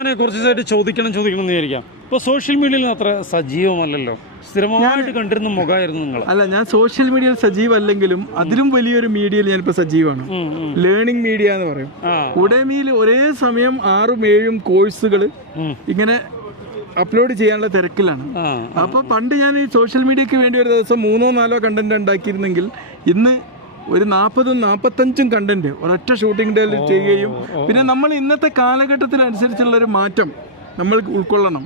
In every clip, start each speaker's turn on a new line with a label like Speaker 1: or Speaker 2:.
Speaker 1: അതിനെ കുറച്ചായിട്ട് ചോദിക്കണം ചോദിക്കണം എന്ന് വിചാരിക്കാം. ഇപ്പോൾ സോഷ്യൽ മീഡിയയിൽ അത്ര സജീവമല്ലല്ലോ? സ്ഥിരമായിട്ട് കണ്ടിരുന്ന മുഖമായിരുന്നു നിങ്ങൾ.
Speaker 2: അല്ല ഞാൻ സോഷ്യൽ മീഡിയയിൽ സജീവ അല്ലെങ്കിലും അതിലും വലിയൊരു മീഡിയയിൽ ഞാൻ ഞാനിപ്പോൾ സജീവമാണ് ലേണിംഗ് മീഡിയ എന്ന് പറയും. ഉടമയിൽ ഒരേ സമയം ആറും ഏഴും കോഴ്സുകൾ ഇങ്ങനെ അപ്ലോഡ് ചെയ്യാനുള്ള തിരക്കിലാണ്.
Speaker 1: അപ്പൊ
Speaker 2: അപ്പോൾ പണ്ട് ഞാൻ ഈ സോഷ്യൽ മീഡിയക്ക് വേണ്ടി ഒരു ദിവസം മൂന്നോ നാലോ കണ്ടന്റ് ഉണ്ടാക്കിയിരുന്നെങ്കിൽ ഇന്ന് ഒരു നാൽപ്പതും നാൽപ്പത്തഞ്ചും കണ്ടന്റ് ഒരൊറ്റ ഷൂട്ടിംഗ് ഡേയിൽ ചെയ്യുകയും പിന്നെ നമ്മൾ ഇന്നത്തെ കാലഘട്ടത്തിനനുസരിച്ചുള്ള ഒരു മാറ്റം നമ്മൾ ഉൾക്കൊള്ളണം.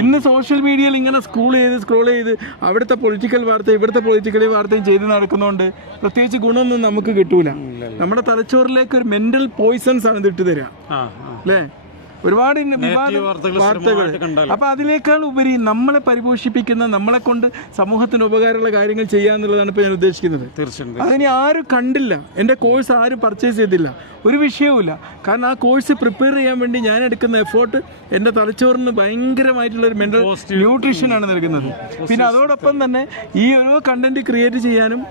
Speaker 2: ഇന്ന് സോഷ്യൽ മീഡിയയിൽ ഇങ്ങനെ സ്ക്രോൾ ചെയ്ത് സ്ക്രോൾ ചെയ്ത് അവിടുത്തെ പൊളിറ്റിക്കൽ വാർത്ത ഇവിടുത്തെ പൊളിറ്റിക്കൽ വാർത്തയും ചെയ്ത് നടക്കുന്നതുകൊണ്ട് പ്രത്യേകിച്ച് ഗുണമൊന്നും നമുക്ക് കിട്ടൂല. നമ്മുടെ തലച്ചോറിലേക്ക് ഒരു മെന്റൽ പോയിസൺസ് ആണ് ഇത് ഇട്ട് തരിക. അല്ലേ? ഒരുപാട് വിവാദ
Speaker 1: വാർത്തകൾ
Speaker 2: അപ്പൊ അതിനേക്കാൾ ഉപരി നമ്മളെ പരിപോഷിപ്പിക്കുന്ന നമ്മളെ കൊണ്ട് സമൂഹത്തിന് ഉപകാരമുള്ള കാര്യങ്ങൾ ചെയ്യാന്നുള്ളതാണ് ഇപ്പൊ ഞാൻ ഉദ്ദേശിക്കുന്നത്.
Speaker 1: തീർച്ചയായും
Speaker 2: അതിനി ആരും കണ്ടില്ല. എന്റെ കോഴ്സ് ആരും പർച്ചേസ് ചെയ്തില്ല. ഒരു വിഷയവുമില്ല. കാരണം ആ കോഴ്സ് പ്രിപ്പയർ ചെയ്യാൻ വേണ്ടി ഞാൻ എടുക്കുന്ന എഫേർട്ട് എന്റെ തലച്ചോറിന് ഭയങ്കരമായിട്ടുള്ള ഒരു മെന്റൽ ന്യൂട്രീഷൻ ആണ് നൽകുന്നത്. പിന്നെ അതോടൊപ്പം തന്നെ ഈ ഒരു കണ്ടന്റ് ക്രിയേറ്റ് ചെയ്യാനും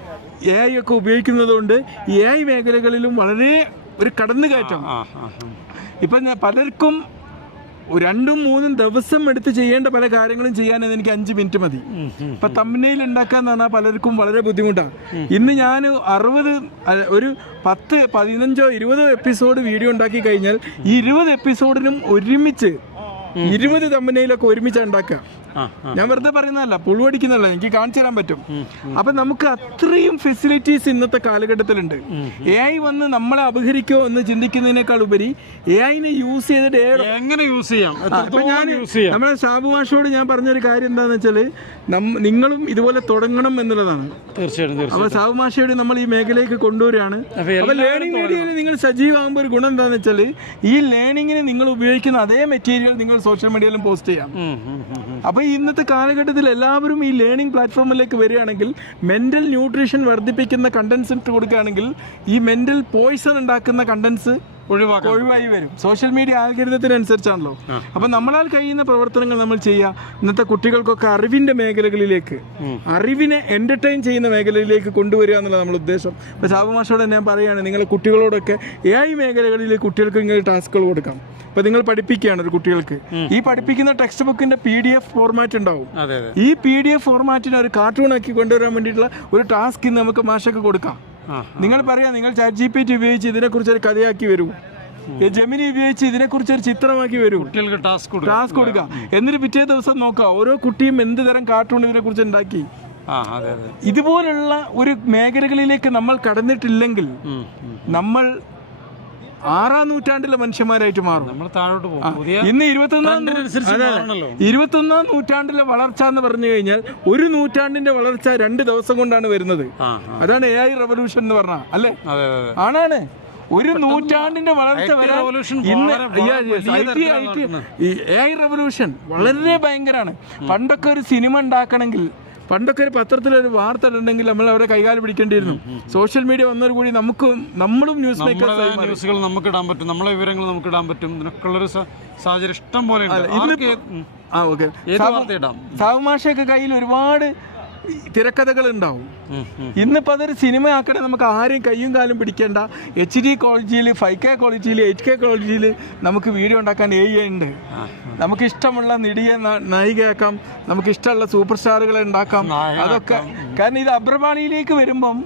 Speaker 2: എ ഐ ഒക്കെ ഉപയോഗിക്കുന്നത് കൊണ്ട് എ ഐ മേഖലകളിലും വളരെ ഒരു കടന്നുകയറ്റം. ഇപ്പം ഞാൻ പലർക്കും രണ്ടും മൂന്നും ദിവസം എടുത്ത് ചെയ്യേണ്ട പല കാര്യങ്ങളും ചെയ്യാൻ എനിക്ക് അഞ്ച് മിനിറ്റ് മതി. ഇപ്പൊ തമ്മനയിൽ ഉണ്ടാക്കാന്ന് പറഞ്ഞാൽ പലർക്കും വളരെ ബുദ്ധിമുട്ടാണ്. ഇന്ന് ഞാൻ അറുപത് ഒരു പത്ത് പതിനഞ്ചോ ഇരുപതോ എപ്പിസോഡ് വീഡിയോ ഉണ്ടാക്കി കഴിഞ്ഞാൽ ഈ ഇരുപത് എപ്പിസോഡിനും ഒരുമിച്ച് ഇരുപത് തമ്മനയിലൊക്കെ ഒരുമിച്ച് ഉണ്ടാക്കുക. ഞാൻ വെറുതെ പറയുന്നതല്ല പുളുവടിക്കുന്നതല്ല എനിക്ക് കാണിച്ചു തരാൻ പറ്റും. അപ്പൊ നമുക്ക് അത്രയും ഫെസിലിറ്റീസ് ഇന്നത്തെ കാലഘട്ടത്തിലുണ്ട്. എ ഐ വന്ന് നമ്മളെ അപഹരിക്കോ എന്ന് ചിന്തിക്കുന്നതിനേക്കാൾ ഉപരി എ ഐനെ യൂസ് ചെയ്തിട്ട്
Speaker 1: എങ്ങനെ യൂസ് ചെയ്യാം?
Speaker 2: ഞാൻ നമ്മളെ ഷാബു മാഷോട് ഞാൻ പറഞ്ഞൊരു കാര്യം എന്താന്ന് വെച്ചാൽ നിങ്ങളും ഇതുപോലെ തുടങ്ങണം എന്നുള്ളതാണ്.
Speaker 1: തീർച്ചയായിട്ടും തീർച്ചയായും
Speaker 2: അപ്പൊ ഷാബു മാഷയോട് നമ്മൾ ഈ മേഖലയിലേക്ക് കൊണ്ടുവരികയാണ്.
Speaker 1: അപ്പൊ
Speaker 2: ലേണിംഗ് മീഡിയയിൽ നിങ്ങൾ സജീവമാകുമ്പോൾ ഒരു ഗുണം എന്താന്ന് വെച്ചാൽ ഈ ലേണിങ്ങിന് നിങ്ങൾ ഉപയോഗിക്കുന്ന അതേ മെറ്റീരിയൽ നിങ്ങൾ സോഷ്യൽ മീഡിയയിലും പോസ്റ്റ് ചെയ്യാം. അപ്പൊ ഇന്നത്തെ കാലഘട്ടത്തിൽ എല്ലാവരും ഈ ലേണിംഗ് പ്ലാറ്റ്ഫോമിലേക്ക് വരികയാണെങ്കിൽ മെന്റൽ ന്യൂട്രീഷൻ വർദ്ധിപ്പിക്കുന്ന കണ്ടൻസ് ഇട്ട് കൊടുക്കുകയാണെങ്കിൽ ഈ മെന്റൽ പോയിസൺ ഉണ്ടാക്കുന്ന കണ്ടൻസ്
Speaker 1: ഒഴിവാക്കാം
Speaker 2: ഒഴിവായി വരും. സോഷ്യൽ മീഡിയ ആൽഗരിതത്തിനനുസരിച്ചാണല്ലോ. അപ്പം നമ്മളാൽ കഴിയുന്ന പ്രവർത്തനങ്ങൾ നമ്മൾ ചെയ്യുക ഇന്നത്തെ കുട്ടികൾക്കൊക്കെ അറിവിന്റെ മേഖലകളിലേക്ക് അറിവിനെ എന്റർടൈൻ ചെയ്യുന്ന മേഖലയിലേക്ക് കൊണ്ടുവരിക എന്നുള്ള നമ്മുടെ ഉദ്ദേശം. ഇപ്പോൾ സാബു മാഷോട് ഞാൻ പറയുകയാണ് നിങ്ങളെ കുട്ടികളോടൊക്കെ എ ഐ മേഖലകളിൽ കുട്ടികൾക്ക് ഇങ്ങനെ ടാസ്കുകൾ കൊടുക്കാം. ഇപ്പൊ നിങ്ങൾ പഠിപ്പിക്കുകയാണ് ഒരു കുട്ടികൾക്ക്. ഈ പഠിപ്പിക്കുന്ന ടെക്സ്റ്റ് ബുക്കിന്റെ പി ഡി എഫ് ഫോർമാറ്റ് ഉണ്ടാവും ഈ പി ഡി എഫ് ഫോർമാറ്റിനെ ഒരു കാർട്ടൂൺ ആക്കി കൊണ്ടുവരാൻ വേണ്ടിയിട്ടുള്ള ഒരു ടാസ്ക് ഇന്ന് നമുക്ക് മാഷൊക്കെ കൊടുക്കാം. നിങ്ങൾ പറയാം നിങ്ങൾ ചാറ്റ് ജി പി ടി ഉപയോഗിച്ച് ഇതിനെക്കുറിച്ച് ഒരു കഥയാക്കി വരൂ. ജമിനി ഉപയോഗിച്ച് ഇതിനെക്കുറിച്ച് ഒരു ചിത്രമാക്കി വരൂ.
Speaker 1: കുട്ടികൾക്ക് ടാസ്ക്
Speaker 2: ടാസ്ക് കൊടുക്കുക എന്നിട്ട് പിറ്റേ ദിവസം നോക്കാം ഓരോ കുട്ടിയും എന്ത് തരം കാർട്ടൂൺ ഇതിനെക്കുറിച്ച് ഉണ്ടാക്കി. ഇതുപോലുള്ള ഒരു മേഖലകളിലേക്ക് നമ്മൾ കടന്നിട്ടില്ലെങ്കിൽ. നമ്മൾ ആറാം നൂറ്റാണ്ടിലെ മനുഷ്യന്മാരായിട്ട് മാറും.
Speaker 1: നമ്മൾ താഴോട്ട് പോകും.
Speaker 2: ഇന്ന് ഇരുപത്തൊന്നാം ഇരുപത്തൊന്നാം നൂറ്റാണ്ടിലെ വളർച്ച എന്ന് പറഞ്ഞു കഴിഞ്ഞാൽ ഒരു നൂറ്റാണ്ടിന്റെ വളർച്ച രണ്ട് ദിവസം കൊണ്ടാണ് വരുന്നത്. അതാണ് എ ഐ റവല്യൂഷൻ എന്ന് പറഞ്ഞ അല്ലേ? ആണാണ്. ഒരു നൂറ്റാണ്ടിന്റെ വളർച്ച വരാൻ ഇന്ന് എ ഐ റവല്യൂഷൻ വളരെ ഭയങ്കരമാണ് പണ്ടൊക്കെ ഒരു സിനിമ ഉണ്ടാക്കണമെങ്കിൽ പണ്ടൊക്കെ ഒരു പത്രത്തിലൊരു വാർത്ത ഇടണമെങ്കിൽ നമ്മൾ അവരെ കൈകാലം പിടിക്കേണ്ടിയിരുന്നു. സോഷ്യൽ മീഡിയ വന്നതോട് കൂടി നമുക്ക് നമ്മളും ന്യൂസ് മേക്കേഴ്സ്
Speaker 1: ന്യൂസുകൾ നമുക്ക് ഇടാൻ പറ്റും നമ്മളെ വിവരങ്ങൾ നമുക്ക് ഇടാൻ പറ്റും ഇതിനൊക്കെയുള്ളൊരു സാഹചര്യം ഇഷ്ടം പോലെ
Speaker 2: ആ ഓക്കെ സാവുമാഷയൊക്കെ കയ്യിൽ ഒരുപാട് തിരക്കഥകൾ ഉണ്ടാവും. ഇന്നിപ്പോൾ അതൊരു സിനിമ ആക്കണേ നമുക്ക് ആരെയും കയ്യും കാലും പിടിക്കേണ്ട. എച്ച് ഡി ക്വാളിറ്റിയിൽ ഫൈവ് കെ ക്വാളിറ്റിയിൽ എയ്റ്റ് കെ ക്വാളിറ്റിയിൽ നമുക്ക് വീഡിയോ ഉണ്ടാക്കാൻ എ ഉണ്ട്. നമുക്ക് ഇഷ്ടമുള്ള നിടിയെ നായികയാക്കാം. നമുക്ക് ഇഷ്ടമുള്ള സൂപ്പർ സ്റ്റാറുകളെ ഉണ്ടാക്കാം അതൊക്കെ. കാരണം ഇത് അബ്രപാണിയിലേക്ക് വരുമ്പം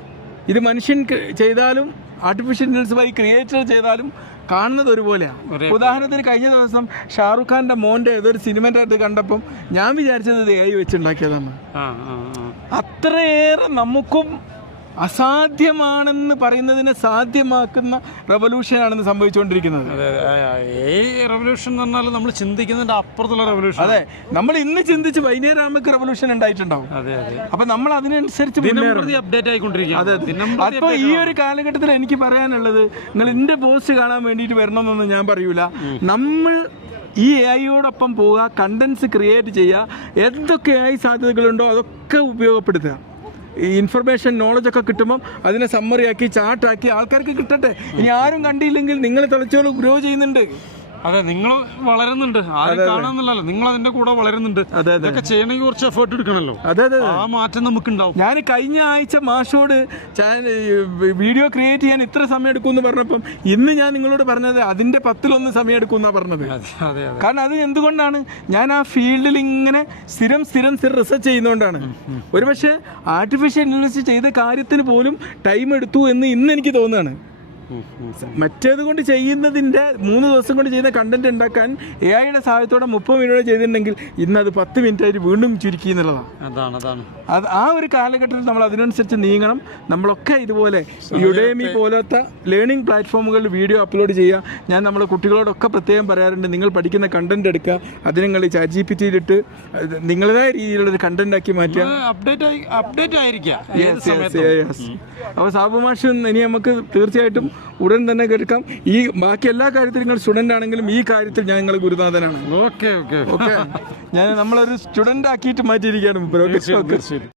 Speaker 2: ഇത് മനുഷ്യൻ ചെയ്താലും ആർട്ടിഫിഷ്യൽ ഇന്റലിജൻസ് വഴി ക്രിയേറ്റർ ചെയ്താലും കാണുന്നത് ഒരുപോലെയാണ് ഉദാഹരണത്തിന് കഴിഞ്ഞ ദിവസം ഷാറുഖ് ഖാന്റെ മോന്റെ ഏതൊരു സിനിമന്റെ അത് കണ്ടപ്പം ഞാൻ വിചാരിച്ചത് ഇത് ഐ വെച്ചുണ്ടാക്കിയതാണ് അത്രയേറെ നമുക്കും അസാധ്യമാണെന്ന് പറയുന്നതിനെ സാധ്യമാക്കുന്ന റവല്യൂഷനാണെന്ന് സംഭവിച്ചുകൊണ്ടിരിക്കുന്നത്.
Speaker 1: ഈ റെവല്യൂഷൻ എന്ന് പറഞ്ഞാൽ നമ്മൾ ചിന്തിക്കുന്നതിന്റെ അപ്പുറത്തുള്ള റെവല്യൂഷൻ.
Speaker 2: അതെ നമ്മൾ ഇന്ന് ചിന്തിച്ച് വൈകുന്നേരമാകുമ്പോൾ റവല്യൂഷൻ ഉണ്ടായിട്ടുണ്ടാവും.
Speaker 1: അതെ അതെ.
Speaker 2: അപ്പൊ നമ്മൾ അതിനനുസരിച്ച്
Speaker 1: അപ്ഡേറ്റ് ആയിക്കൊണ്ടിരിക്കുകയാണ്. അതെ
Speaker 2: അപ്പൊ ഈ ഒരു കാലഘട്ടത്തിൽ എനിക്ക് പറയാനുള്ളത് നിങ്ങൾ എന്റെ പോസ്റ്റ് കാണാൻ വേണ്ടിയിട്ട് വരണമെന്നൊന്നും ഞാൻ പറയൂല. നമ്മൾ ഈ എ ഐയോടൊപ്പം പോവുക കണ്ടൻസ് ക്രിയേറ്റ് ചെയ്യുക എന്തൊക്കെ എ ഐ സാധ്യതകളുണ്ടോ അതൊക്കെ ഉപയോഗപ്പെടുത്തുക. ഈ ഇൻഫർമേഷൻ നോളജൊക്കെ കിട്ടുമ്പം അതിനെ സമ്മറിയാക്കി ചാർട്ടാക്കി ആൾക്കാർക്ക് കിട്ടട്ടെ. ഇനി ആരും കണ്ടില്ലെങ്കിൽ നിങ്ങൾ തലച്ചോറ് ഗ്രോ ചെയ്യുന്നുണ്ട്.
Speaker 1: അതെ നിങ്ങൾ വളരുന്നുണ്ട്. ആരും കാണാന്നില്ലല്ലോ. നിങ്ങൾ അതിന്റെ കൂടെ വളരുന്നുണ്ട്.
Speaker 2: അതെ,
Speaker 1: ഇതൊക്കെ ചെയ്യണമെങ്കിൽ കുറച്ച് എഫേർട്ട് എടുക്കണല്ലോ.
Speaker 2: അതെ അതെ
Speaker 1: ആ മാറ്റം നമുക്ക് ഉണ്ടാവും
Speaker 2: ഞാൻ കഴിഞ്ഞ ആഴ്ച മാഷോട് വീഡിയോ ക്രിയേറ്റ് ചെയ്യാൻ ഇത്ര സമയം എടുക്കും എന്ന് പറഞ്ഞപ്പം ഇന്ന് ഞാൻ നിങ്ങളോട് പറഞ്ഞത് അതിന്റെ പത്തിലൊന്ന് സമയം
Speaker 1: എടുക്കും എന്നാ പറഞ്ഞത്.
Speaker 2: കാരണം അത് എന്തുകൊണ്ടാണ്? ഞാൻ ആ ഫീൽഡിൽ ഇങ്ങനെ സ്ഥിരം സ്ഥിരം സ്ഥിരം റിസർച്ച് ചെയ്യുന്നതുകൊണ്ടാണ് ഒരുപക്ഷെ ആർട്ടിഫിഷ്യൽ ഇന്റലിജൻസ് ചെയ്ത കാര്യത്തിന് പോലും ടൈം എടുത്തു എന്ന് ഇന്ന് എനിക്ക് തോന്നുകയാണ്. മറ്റേത് കൊണ്ട് ചെയ്യുന്നതിന്റെ മൂന്ന് ദിവസം കൊണ്ട് ചെയ്യുന്ന കണ്ടന്റ് ഉണ്ടാക്കാൻ എ ഐയുടെ സഹായത്തോടെ മുപ്പത് മിനിറ്റ് ചെയ്തിട്ടുണ്ടെങ്കിൽ ഇന്ന് അത് പത്ത് മിനിറ്റ് ആയിട്ട് വീണ്ടും ചുരുക്കി എന്നുള്ളതാണ്
Speaker 1: അതാണ് അതാണ്.
Speaker 2: അത് ആ ഒരു കാലഘട്ടത്തിൽ നമ്മൾ അതിനനുസരിച്ച് നീങ്ങണം. നമ്മളൊക്കെ ഇതുപോലെ യുഡേമി പോലത്തെ ലേണിംഗ് പ്ലാറ്റ്ഫോമുകളിൽ വീഡിയോ അപ്ലോഡ് ചെയ്യുക. ഞാൻ നമ്മുടെ കുട്ടികളോടൊക്കെ പ്രത്യേകം പറയാറുണ്ട് നിങ്ങൾ പഠിക്കുന്ന കണ്ടന്റ് എടുക്കുക. അത് നിങ്ങൾ ചാറ്റ് ജി പി ടിയിലിട്ട് നിങ്ങളുടേതായ രീതിയിലുള്ള ഒരു കണ്ടന്റ് ആക്കി മാറ്റുക.
Speaker 1: അപ്ഡേറ്റ് അപ്ഡേറ്റ്
Speaker 2: അപ്പോൾ സാബു മാഷ് ഇനി നമുക്ക് തീർച്ചയായിട്ടും ഉടൻ തന്നെ കേൾക്കാം. ഈ ബാക്കി എല്ലാ കാര്യത്തിലും നിങ്ങൾ സ്റ്റുഡന്റ് ആണെങ്കിലും ഈ കാര്യത്തിൽ ഞാൻ നിങ്ങൾ ഗുരുനാഥനാണ്.
Speaker 1: Okay okay.
Speaker 2: ഓക്കെ? ഞാൻ നമ്മളൊരു സ്റ്റുഡന്റ് ആക്കിയിട്ട് മാറ്റിയിരിക്കുകയാണ്